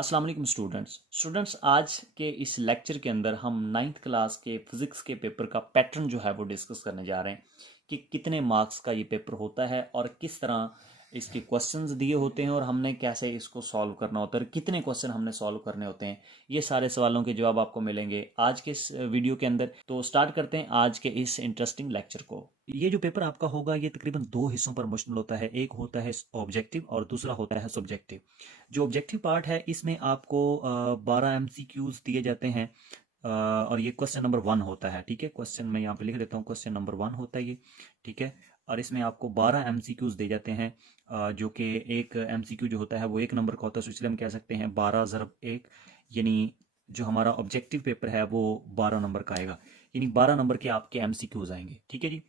अस्सलाम वालेकुम स्टूडेंट्स आज के इस लेक्चर के अंदर हम नाइन्थ क्लास के फिजिक्स के पेपर का पैटर्न जो है वो डिस्कस करने जा रहे हैं कि कितने मार्क्स का ये पेपर होता है और किस तरह इसके क्वेश्चंस दिए होते हैं और हमने कैसे इसको सॉल्व करना होता है और कितने क्वेश्चन हमने सॉल्व करने होते हैं। ये सारे सवालों के जवाब आपको मिलेंगे आज के इस वीडियो के अंदर। तो स्टार्ट करते हैं आज के इस इंटरेस्टिंग लेक्चर को। ये जो पेपर आपका होगा ये तकरीबन दो हिस्सों पर मुश्तमिल होता है। एक होता है ऑब्जेक्टिव और दूसरा होता है सब्जेक्टिव। जो ऑब्जेक्टिव पार्ट है इसमें आपको 12 MCQs दिए जाते हैं और ये क्वेश्चन नंबर 1 होता है। ठीक है, क्वेश्चन मैं यहाँ पे लिख देता हूँ, क्वेश्चन नंबर 1 होता है ये। ठीक है, और इसमें आपको 12 MCQs दे जाते हैं जो कि एक MCQ जो होता है वो 1 नंबर का होता है, तो इसलिए हम कह सकते हैं 12 × 1, यानी जो हमारा ऑब्जेक्टिव पेपर है वो 12 नंबर का आएगा, यानी 12 नंबर के आपके MCQs आएंगे। ठीक है जी,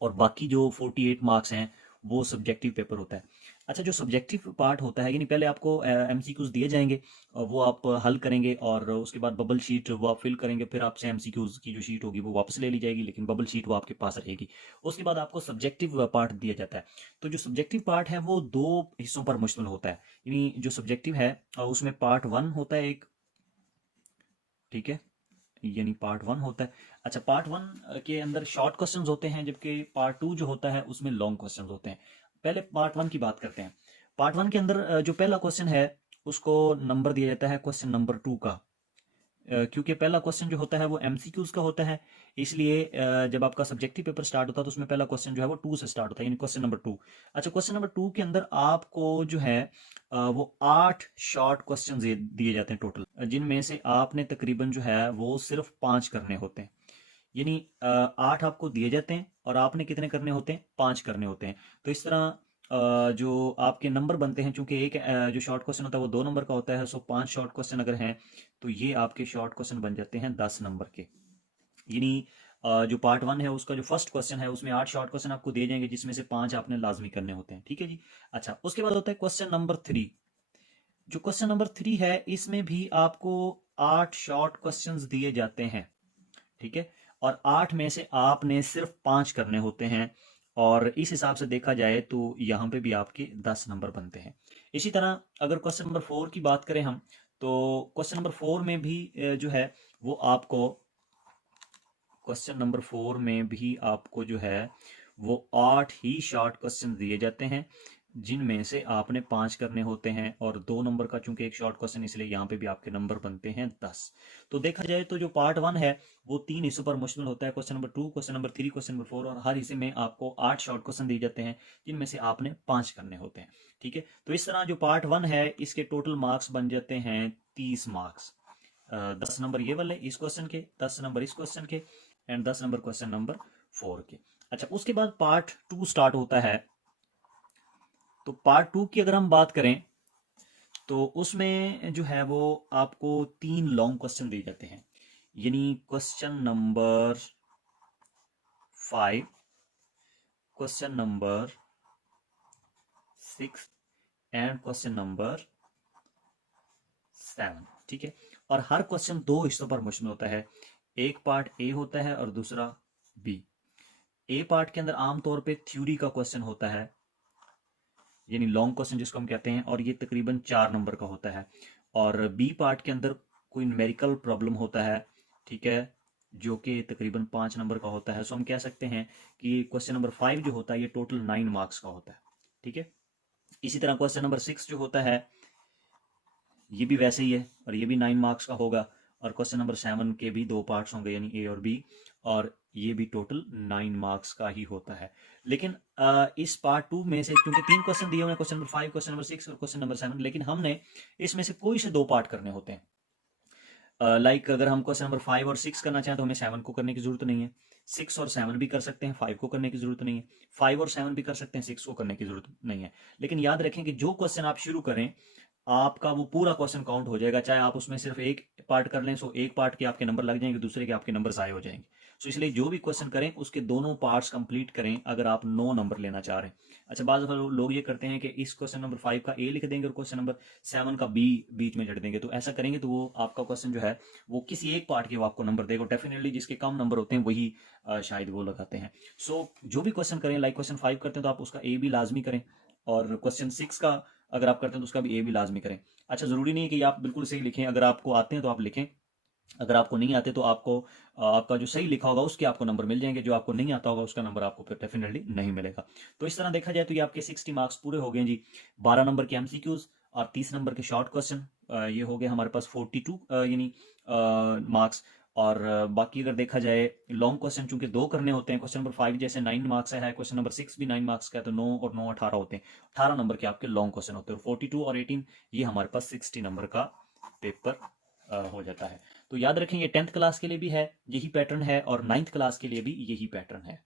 और बाकी जो 48 मार्क्स हैं वो सब्जेक्टिव पेपर होता है। अच्छा, जो सब्जेक्टिव पार्ट होता है यानी पहले आपको MCQs दिए जाएंगे और वो आप हल करेंगे और उसके बाद बबल शीट वो आप फिल करेंगे, फिर आपसे MCQs की जो शीट होगी वो वापस ले ली जाएगी, लेकिन बबल शीट वो आपके पास रहेगी। उसके बाद आपको सब्जेक्टिव पार्ट दिया जाता है। तो जो सब्जेक्टिव पार्ट है वो दो हिस्सों पर मुश्तमिल होता है, यानी जो सब्जेक्टिव है उसमें पार्ट 1 होता है एक। ठीक है, यानी पार्ट 1 होता है। अच्छा, पार्ट 1 के अंदर शॉर्ट क्वेश्चंस होते हैं, जबकि पार्ट 2 जो होता है उसमें लॉन्ग क्वेश्चंस होते हैं। पहले पार्ट 1 की बात करते हैं। पार्ट 1 के अंदर जो पहला क्वेश्चन है उसको नंबर दिया जाता है क्वेश्चन नंबर 2 का। क्योंकि पहला क्वेश्चन जो होता है वो MCQs का होता है, इसलिए जब आपका सब्जेक्टिव पेपर स्टार्ट होता है तो उसमें पहला क्वेश्चन जो है वो 2 से स्टार्ट होता है, यानी क्वेश्चन नंबर 2। अच्छा, क्वेश्चन नंबर 2 के अंदर आपको जो है वो 8 शॉर्ट क्वेश्चन दिए जाते हैं टोटल, जिनमें से आपने तकरीबन जो है वो सिर्फ 5 करने होते हैं। यानी 8 आपको दिए जाते हैं और आपने कितने करने होते हैं, 5 करने होते हैं। तो इस तरह जो आपके नंबर बनते हैं, चूंकि एक जो शॉर्ट क्वेश्चन होता है वो 2 नंबर का होता है, सो 5 शॉर्ट क्वेश्चन अगर हैं तो ये आपके शॉर्ट क्वेश्चन बन जाते हैं 10 नंबर के। यानी जो पार्ट 1 है उसका जो फर्स्ट क्वेश्चन है उसमें 8 शॉर्ट क्वेश्चन आपको दिए जाएंगे, जिसमें से 5 आपने लाजमी करने होते हैं। ठीक है जी। अच्छा, उसके बाद होता है क्वेश्चन नंबर 3। जो क्वेश्चन नंबर 3 है इसमें भी आपको 8 शॉर्ट क्वेश्चंस दिए जाते हैं। ठीक है, और 8 में से आपने सिर्फ 5 करने होते हैं, और इस हिसाब से देखा जाए तो यहाँ पे भी आपके 10 नंबर बनते हैं। इसी तरह अगर क्वेश्चन नंबर 4 की बात करें हम, तो क्वेश्चन नंबर 4 में भी जो है वो आपको क्वेश्चन नंबर 4 में भी आपको जो है वो 8 ही शॉर्ट क्वेश्चन दिए जाते हैं, जिनमें से आपने 5 करने होते हैं, और 2 नंबर का चूंकि एक शॉर्ट क्वेश्चन इसलिए यहाँ पे भी आपके नंबर बनते हैं 10। तो देखा जाए तो जो पार्ट 1 है वो 3 हिस्सों पर मुश्तमिल होता है, question number 2, question number 3, question number 4, और हर हिस्से में आपको 8 शॉर्ट क्वेश्चन दिए जाते हैं, जिनमें से आपने 5 करने होते हैं। ठीक है, तो इस तरह जो पार्ट 1 है इसके टोटल मार्क्स बन जाते हैं 30 मार्क्स। 10 नंबर ये वाले इस क्वेश्चन के, 10 नंबर इस क्वेश्चन के, एंड 10 नंबर क्वेश्चन नंबर 4 के। अच्छा, उसके बाद पार्ट 2 स्टार्ट होता है। तो पार्ट 2 की अगर हम बात करें तो उसमें जो है वो आपको 3 लॉन्ग क्वेश्चन दिए जाते हैं, यानी question number 5, question number 6 and question number 7। ठीक है, और हर क्वेश्चन दो हिस्सों पर मुश्तमिल होता है। एक पार्ट ए होता है और दूसरा बी। ए पार्ट के अंदर आमतौर पे थ्योरी का क्वेश्चन होता है, यानी लॉन्ग क्वेश्चन जिसको हम कहते हैं, और ये तकरीबन 4 नंबर का होता है। और बी पार्ट के अंदर कोई न्यूमेरिकल प्रॉब्लम होता है, ठीक है, जो कि तकरीबन 5 नंबर का होता है। सो हम कह सकते हैं कि क्वेश्चन नंबर 5 जो होता है ये टोटल 9 मार्क्स का होता है। ठीक है, इसी तरह क्वेश्चन नंबर 6 जो होता है ये भी वैसे ही है और ये भी 9 मार्क्स का होगा, और क्वेश्चन नंबर 7 के भी दो पार्ट्स होंगे, यानी ए और बी, और ये भी टोटल 9 मार्क्स का ही होता है। लेकिन इस पार्ट 2 में से क्योंकि 3 क्वेश्चन दिए हुए हैं, क्वेश्चन नंबर 5, क्वेश्चन नंबर 6 और क्वेश्चन नंबर 7, लेकिन हमने इसमें से कोई से 2 पार्ट करने होते हैं। लाइक अगर हम क्वेश्चन नंबर 5 और 6 करना चाहें तो हमें 7 को करने की जरूरत नहीं है, 6 और 7 भी कर सकते हैं, 5 को करने की जरूरत नहीं है, 5 और 7 भी कर सकते हैं, 6 को करने की जरूरत नहीं है। लेकिन याद रखें कि जो क्वेश्चन आप शुरू करें आपका वो पूरा क्वेश्चन काउंट हो जाएगा, चाहे आप उसमें सिर्फ एक पार्ट कर लें, सो एक पार्ट के आपके नंबर लग जाएंगे, दूसरे के आपके नंबर ज़ाय हो जाएंगे। सो इसलिए जो भी क्वेश्चन करें उसके दोनों पार्ट्स कंप्लीट करें अगर आप 9 नंबर लेना चाह रहे हैं। अच्छा, बाज़ दफ़ा लोग ये करते हैं कि इस क्वेश्चन नंबर 5 का ए लिख देंगे और क्वेश्चन नंबर 7 का बी बीच में जड़ देंगे, तो ऐसा करेंगे तो वो आपका क्वेश्चन जो है वो किसी एक पार्ट के वो आपको नंबर देगा। डेफिनेटली जिसके कम नंबर होते हैं वही शायद वो लगाते हैं। सो जो भी क्वेश्चन करें, लाइक क्वेश्चन 5 करते हैं तो आप उसका ए भी लाजमी करें, और क्वेश्चन 6 का अगर आप करते हैं तो उसका भी ए भी लाजमी करें। अच्छा, ज़रूरी नहीं है कि आप बिल्कुल सही लिखें, अगर आपको आते हैं तो आप लिखें, अगर आपको नहीं आते तो आपको आपका जो सही लिखा होगा उसके आपको नंबर मिल जाएंगे, जो आपको नहीं आता होगा उसका नंबर आपको फिर डेफिनेटली नहीं मिलेगा। तो इस तरह देखा जाए तो ये आपके 60 मार्क्स पूरे हो गए जी। 12 नंबर के एमसीक्यूज और 30 नंबर के शॉर्ट क्वेश्चन, ये हो गए हमारे पास 42 यानी मार्क्स। और बाकी अगर देखा जाए लॉन्ग क्वेश्चन चूंकि दो करने होते हैं, क्वेश्चन नंबर 5 जैसे 9 मार्क्स है, क्वेश्चन नंबर 6 भी 9 मार्क्स का है, तो 9 और 9 18 होते हैं। 18 नंबर के आपके लॉन्ग क्वेश्चन होते हैं, और 42 और 18 ये हमारे पास 60 नंबर का पेपर हो जाता है। तो याद रखें ये 10th क्लास के लिए भी है यही पैटर्न है, और 9th क्लास के लिए भी यही पैटर्न है।